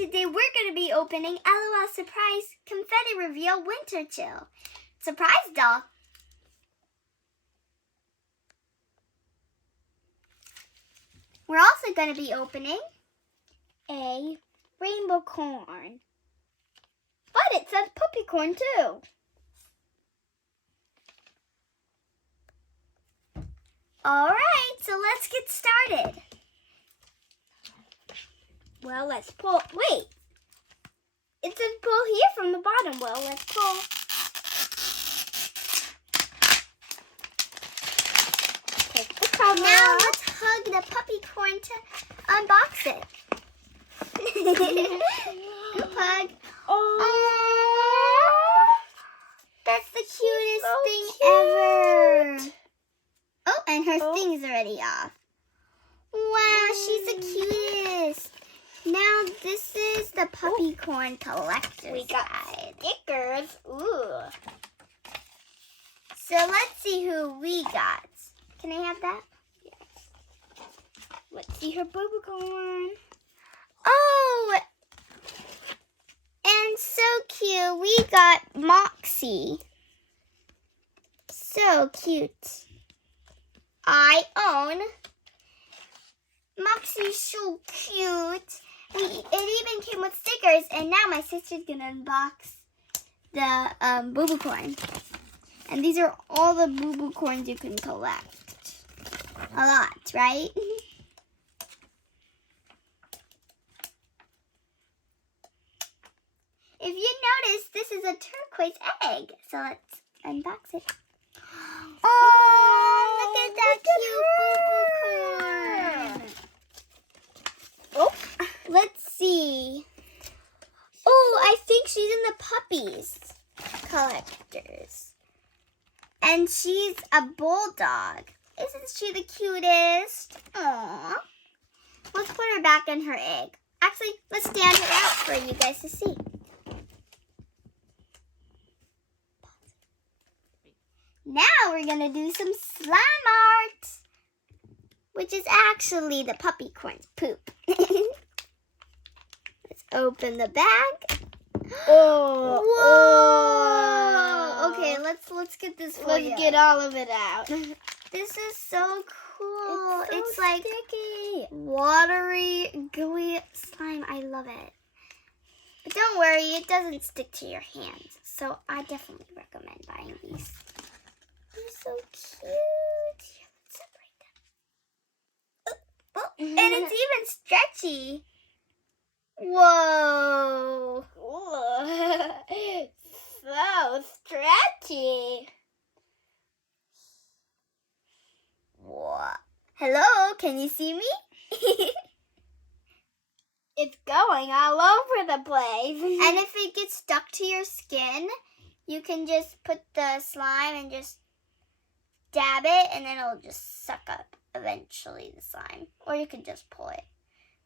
today we're going to be opening LOL Surprise Confetti Reveal Winter Chill. Surprise doll. We're also going to be opening a rainbow corn. But it says Puppycorn too. Alright, so let's get started. Well, let's pull. Wait. It says pull here from the bottom. Well, let's pull. Take the cover. Now let's hug the Puppycorn to unbox it. Group hug. Oh, that's the cutest thing ever. Oh, and her thing's already off. Wow, she's the cutest. Now this is the Puppycorn collector. We got stickers. Ooh. So let's see who we got. Can I have that? Yes. Let's see her Puppycorn. Oh, and so cute. We got Moxie. So cute. I own. Moxie's so cute. It even came with stickers, and now my sister's gonna unbox the Puppycorn. And these are all the Puppycorns you can collect. A lot, right? If you notice, this is a turquoise egg. So let's unbox it. Oh, look at that cute Puppycorn. Oh, let's see. Oh, I think she's in the puppies collectors. And she's a bulldog. Isn't she the cutest? Aww. Let's put her back in her egg. Actually, let's stand her out for you guys to see. Now we're going to do some slime art, which is actually the Puppycorn's poop. Let's open the bag. Oh, whoa. Okay, let's get this for you. Let's get all of it out. This is so cool. It's so like sticky. Watery, gooey slime. I love it. But don't worry, it doesn't stick to your hands. So I definitely recommend buying these. They're so cute. Here, let's separate them. Oh, and it's even stretchy. Whoa. So stretchy. What? Hello, can you see me? It's going all over the place. And if it gets stuck to your skin, you can just put the slime and just dab it, and then it'll just suck up eventually the slime. Or you can just pull it.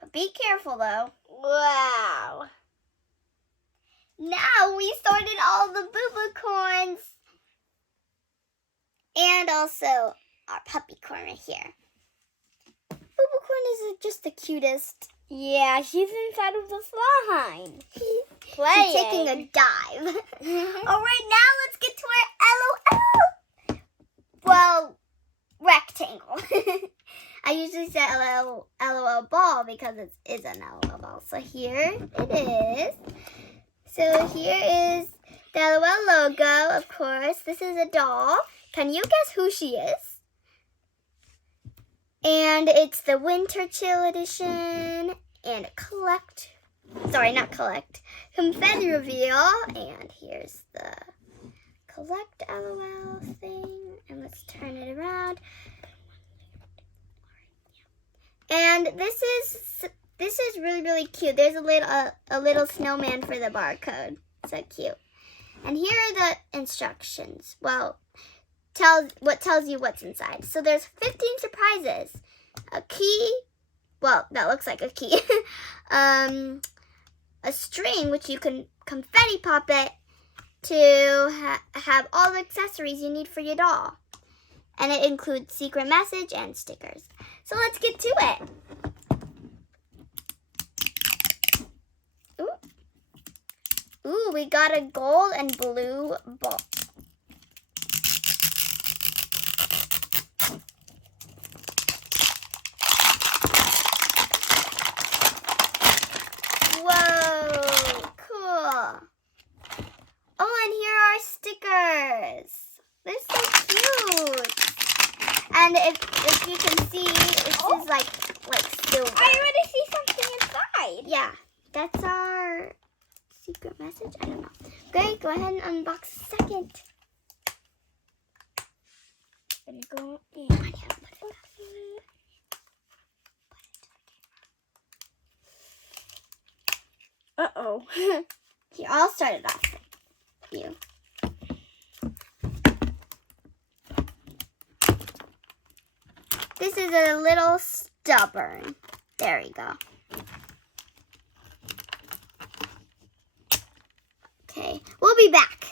But be careful though. Wow. Now we sorted all the Puppycorns. And also our Puppycorn right here. Puppycorn is just the cutest. Yeah, she's inside of the slime. She's taking a dive. Alright, now let's get to our LOL. Well, rectangle. I usually say LOL ball because it is an LOL ball. So here it is. So here is the LOL logo, of course. This is a doll. Can you guess who she is? And it's the Winter Chill edition. And Confetti reveal. And here's the collect LOL thing. And let's turn it around. And this is really, really cute. There's a little snowman for the barcode. So cute. And here are the instructions. Well, tells you what's inside. So there's 15 surprises. A key. Well, that looks like a key. A string, which you can confetti pop it to have all the accessories you need for your doll. And it includes secret message and stickers. So let's get to it. we got a gold and blue ball. Whoa, cool. Oh, and here are stickers. They're so cute. And if you can see, this is like silver. I already see something inside. Yeah, that's our secret message. I don't know. Okay, go ahead and unbox the second. Gonna go in. Come on, yeah, put it back. Uh-oh. Here, I'll start it off for you. This is a little stubborn. There we go. Okay, we'll be back.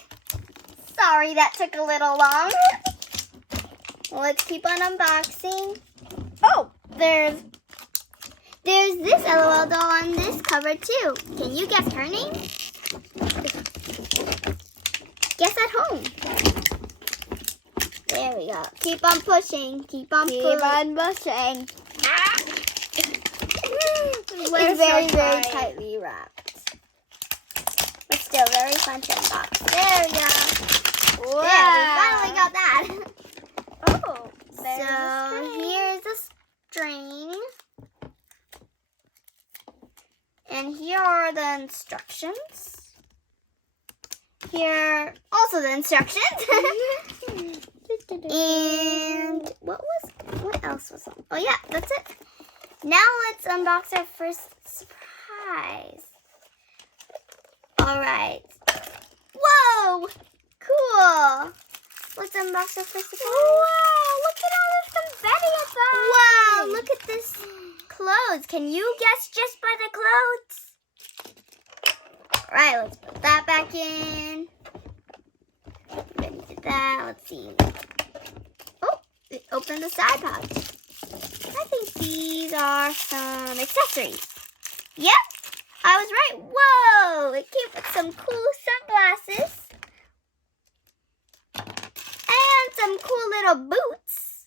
Sorry that took a little long. Let's keep on unboxing. Oh, there's this LOL doll on this cover too. Can you guess her name? Guess at home. There we go. Keep on pushing. Keep on pushing. It's very, very tightly wrapped. But still very fun to unbox. There we go. Wow. Yeah, we finally got that. Oh, So here's a string. And here are the instructions. Here also the instructions. And what else was on? Oh yeah, that's it. Now let's unbox our first surprise. All right. Whoa! Cool. Let's unbox our first surprise. Wow, look at all this confetti inside. Wow, look at this clothes. Can you guess just by the clothes? All right, let's put that back in. Then we did that. Let's see. Oh, it opened the side pouch. I think these are some accessories. Yep, I was right. Whoa, it came with some cool sunglasses. And some cool little boots.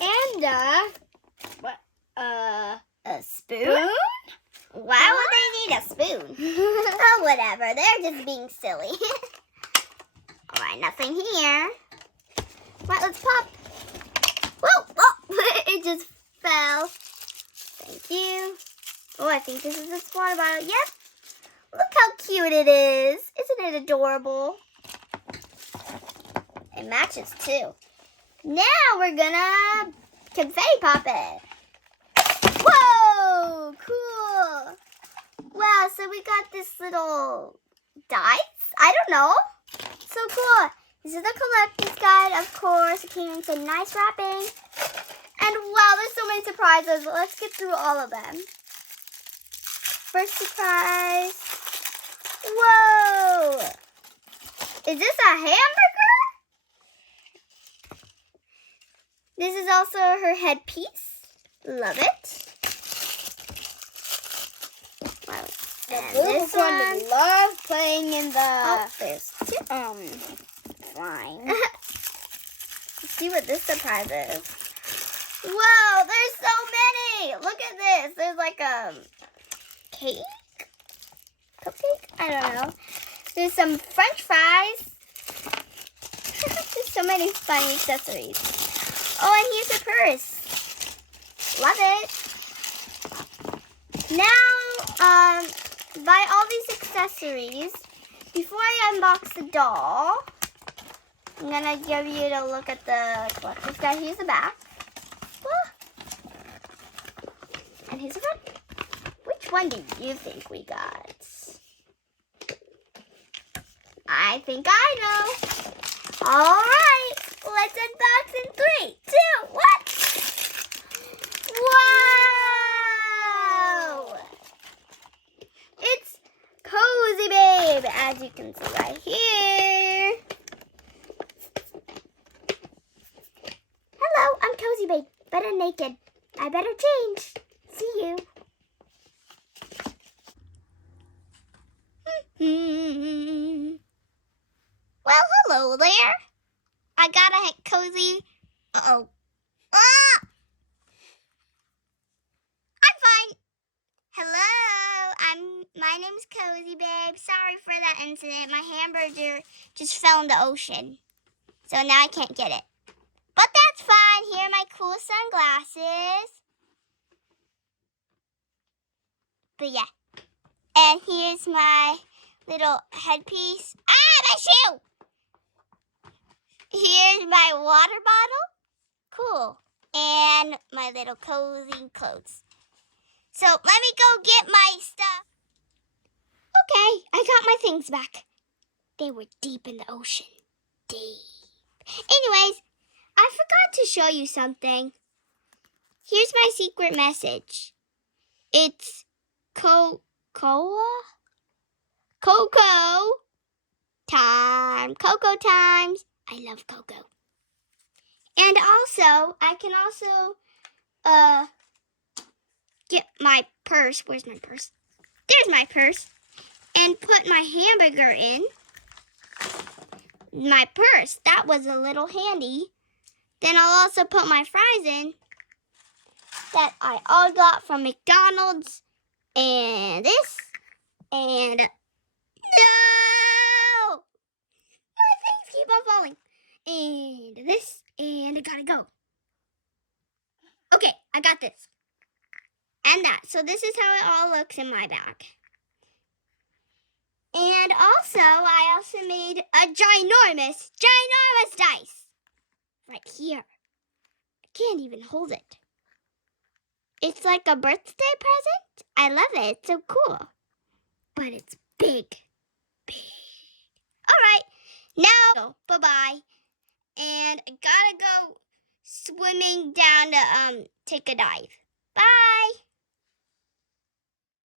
And a spoon? Why would they need a spoon? Oh, whatever. They're just being silly. All right, nothing here. Right, let's pop. Whoa! Oh, it just fell. Thank you. Oh, I think this is a water bottle. Yep. Look how cute it is. Isn't it adorable? It matches too. Now we're gonna confetti pop it. Whoa! Cool. Wow, so we got this little dice? I don't know. So cool. This is the collector's guide, of course. It came in some nice wrapping. And wow, there's so many surprises. Let's get through all of them. First surprise. Whoa! Is this a hamburger? This is also her headpiece. Love it. Wow. And this one. Love playing in the There's two. slime. Let's see what this surprise is. Whoa, there's so many. Look at this. There's like a cake? Cupcake? I don't know. There's some French fries. There's so many funny accessories. Oh, and here's a purse. Love it. Now, buy all these accessories. Before I unbox the doll, I'm gonna give you a look at the collector's guide. Here's the back. And here's the front. Which one do you think we got? I think I know. All right, let's unbox in 3, 2, 1. Wow! It's Cozy Babe, as you can see right here. Hello, I'm Cozy Babe, but I'm naked. I better change. See you. Well, hello there. I got a cozy. Uh-oh. Ah! I'm fine. Hello. My name's Cozy Babe. Sorry for that incident. My hamburger just fell in the ocean. So now I can't get it. But that's fine. Here are my cool sunglasses. But yeah. And here's my little headpiece. Ah, my shoe! Here's my water bottle. Cool. And my little cozy clothes. So let me go get my stuff. Okay, I got my things back. They were deep in the ocean. Deep. Anyways, I forgot to show you something. Here's my secret message. It's Cocoa time. Cocoa times. I love cocoa. And also, I can also get my purse. Where's my purse? There's my purse. And put my hamburger in my purse. That was a little handy. Then I'll also put my fries in that I all got from McDonald's. And this. And no! My things keep on falling. And this. And I gotta go. Okay, I got this. And that. So this is how it all looks in my bag. And also, I also made a ginormous dice. Right here. I can't even hold it. It's like a birthday present. I love it. It's so cool. But it's big. Big. All right. Now, bye-bye. And I gotta go swimming down to take a dive. Bye.